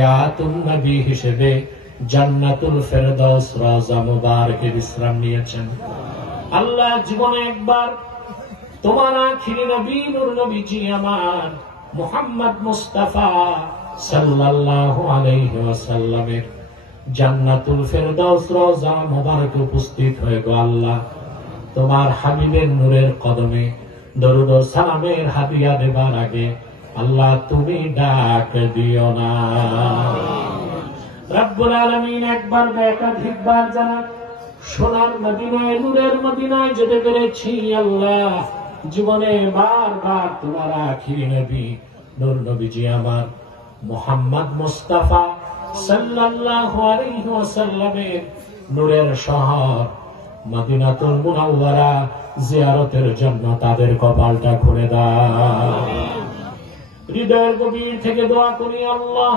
হায়াতুন নবী হিসেবে জান্নাতুল ফেরদাউস রওজা মুবারকে বিশ্রাম নিয়েছেন। আল্লাহ জীবনে একবার তোমার আখিরি নবী নূর নবীজি আমার মুহাম্মদ মুস্তাফা সাল্লাল্লাহু আলাইহি ওয়াসাল্লামের জান্নাতুল ফেরদাউস রওজা মুবারকে উপস্থিত হয়ে গো আল্লাহ তোমার হাবিবের নূরের কদমে দরুদ ও সালামের হাদিয়া দেবার আগে আল্লাহ তুমি ডাক দিও না। রব্বুল আলামিন একবার একাধিকবার জানা সোনার মদিনায় নূরের মদিনায় যেতে পেরেছি আল্লাহ জীবনে বারবার তোমার আখিরি নবী নূর নবীজি আমার মুহাম্মদ মুস্তাফা সাল্লাল্লাহু আলাইহি ওয়াসাল্লামের নূরের শহর মদিনাতুল মুনাওয়ারা জিয়ারতের জন্য তাদের কপালটা খুলে দাও। হৃদয়ের গভীর থেকে দোয়া করি আল্লাহ